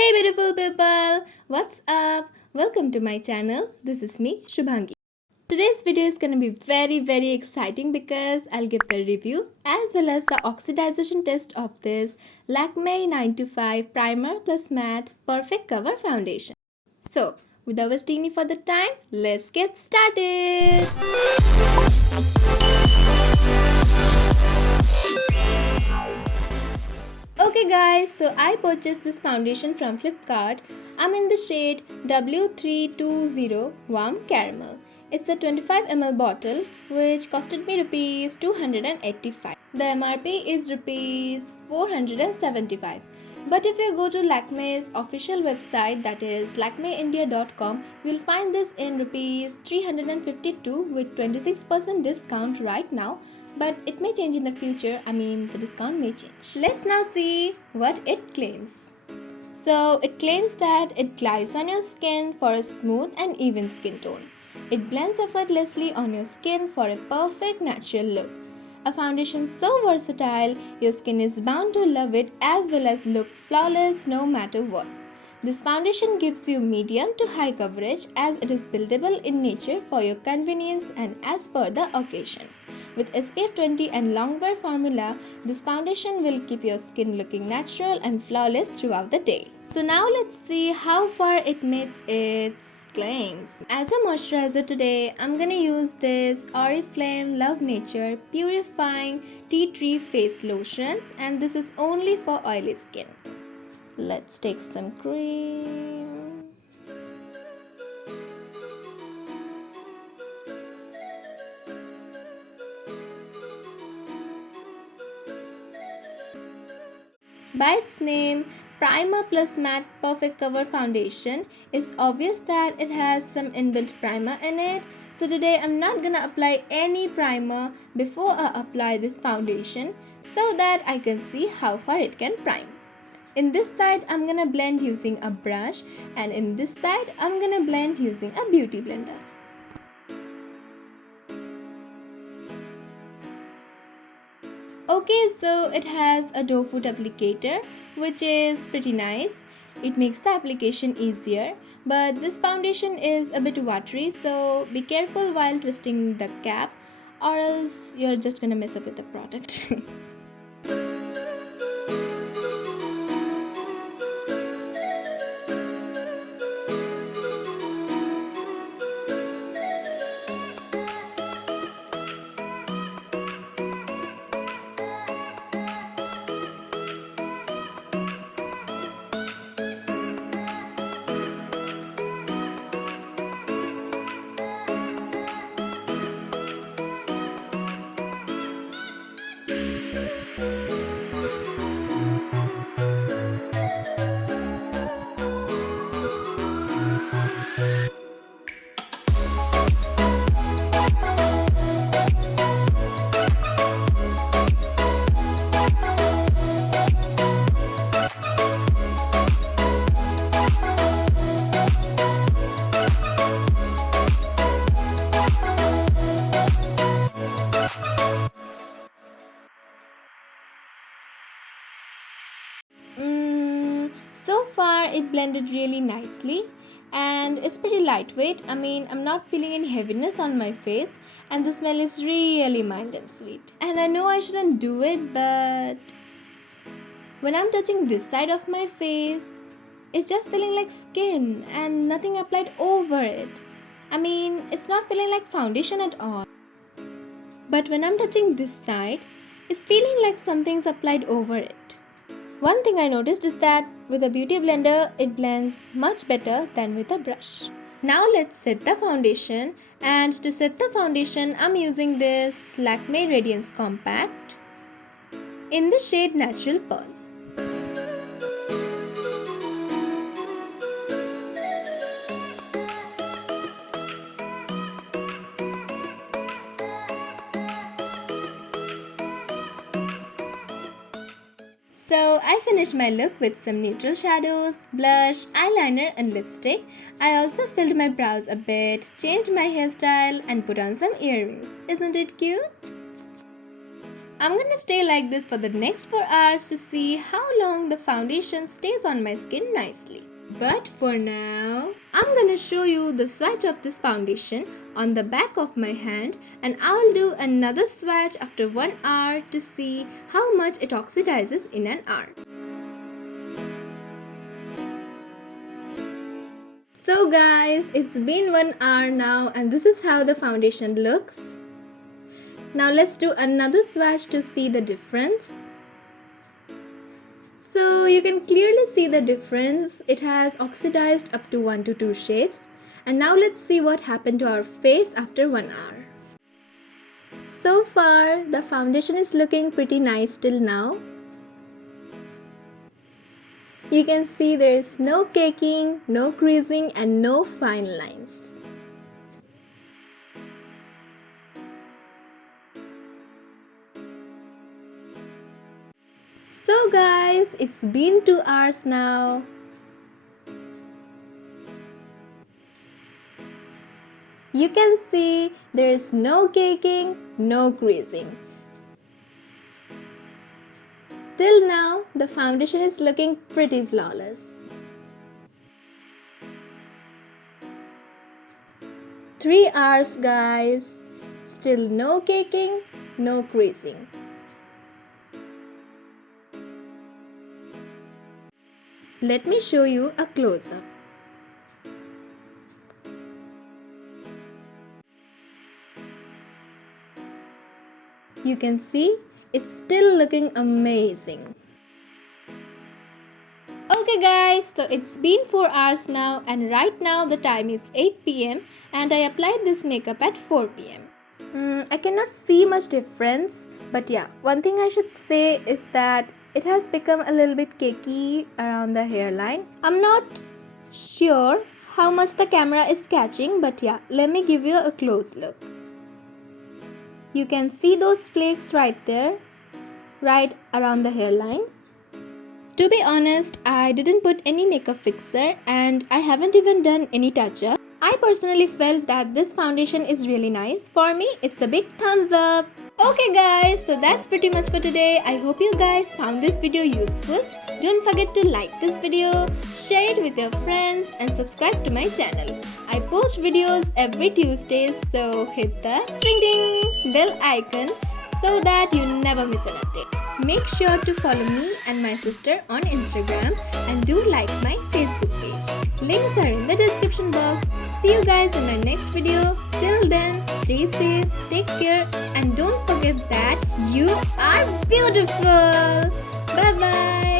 Hey beautiful people, what's up? Welcome to my channel. This is me, Shubhangi. Today's video is going to be very exciting because I'll give the review as well as the oxidization test of this Lakme 925 Primer Plus Matte Perfect Cover Foundation. So, without wasting any further time, let's get started. Okay guys, so I purchased this foundation from Flipkart. I'm in the shade W320 Warm Caramel. It's a 25 ml bottle which costed me rupees 285. The MRP is rupees 475. But if you go to Lakme's official website, that is lakmeindia.com, you'll find this in rupees 352 with 26% discount right now, but it may change in the future. The discount may change. Let's now see what it claims. So it claims that it glides on your skin for a smooth and even skin tone. It blends effortlessly on your skin for a perfect natural look. A foundation so versatile, your skin is bound to love it as well as look flawless no matter what. This foundation gives you medium to high coverage as it is buildable in nature for your convenience and as per the occasion. With SPF 20 and long wear formula, this foundation will keep your skin looking natural and flawless throughout the day. So now let's see how far it meets its claims. As a moisturizer today, I'm gonna use this Oriflame Love Nature Purifying Tea Tree Face Lotion, and this is only for oily skin. Let's take some cream. By its name, Primer Plus Matte Perfect Cover Foundation, it's obvious that it has some inbuilt primer in it. So today I'm not gonna apply any primer before I apply this foundation so that I can see how far it can prime. In this side, I'm gonna blend using a brush, and in this side, I'm gonna blend using a beauty blender. Okay, so it has a doe foot applicator, which is pretty nice. It makes the application easier, but this foundation is a bit watery, so be careful while twisting the cap, or else you're just gonna mess up with the product. So far it blended really nicely and it's pretty lightweight. I'm not feeling any heaviness on my face, and the smell is really mild and sweet. And I know I shouldn't do it, but when I'm touching this side of my face, it's just feeling like skin and nothing applied over it. It's not feeling like foundation at all. But when I'm touching this side, it's feeling like something's applied over it. One thing I noticed is that with a beauty blender, it blends much better than with a brush. Now let's set the foundation, and to set the foundation, I'm using this Lakme Radiance Compact in the shade Natural Pearl. So I finished my look with some neutral shadows, blush, eyeliner and lipstick. I also filled my brows a bit, changed my hairstyle and put on some earrings. Isn't it cute? I'm gonna stay like this for the next 4 hours to see how long the foundation stays on my skin nicely. But for now, I'm gonna show you the swatch of this foundation on the back of my hand, and I'll do another swatch after 1 hour to see how much it oxidizes in an hour. So guys, it's been 1 hour now and this is how the foundation looks. Now let's do another swatch to see the difference. So you can clearly see the difference. It has oxidized up to 1 to 2 shades. And now let's see what happened to our face after 1 hour. So far, the foundation is looking pretty nice till now. You can see there is no caking, no creasing and no fine lines. So guys, it's been 2 hours now. You can see there is no caking, no creasing. Till now, the foundation is looking pretty flawless. 3 hours guys, still no caking, no creasing. Let me show you a close-up. You can see it's still looking amazing. Okay guys, so it's been 4 hours now and right now the time is 8 p.m. and I applied this makeup at 4 p.m. I cannot see much difference, but yeah, one thing I should say is that it has become a little bit cakey around the hairline. I'm not sure how much the camera is catching, but yeah, let me give you a close look. You can see those flakes right there, right around the hairline. To be honest, I didn't put any makeup fixer and I haven't even done any touch-up. I personally felt that this foundation is really nice. For me, it's a big thumbs up. Okay guys, so that's pretty much for today. I hope you guys found this video useful. Don't forget to like this video, share it with your friends and subscribe to my channel. I post videos every Tuesday, so hit the ding ding bell icon so that you never miss an update. Make sure to follow me and my sister on Instagram and do like my Facebook page. Links are in the description box. See you guys in my next video. Till then, stay safe, take care and don't forget that you are beautiful. Bye bye.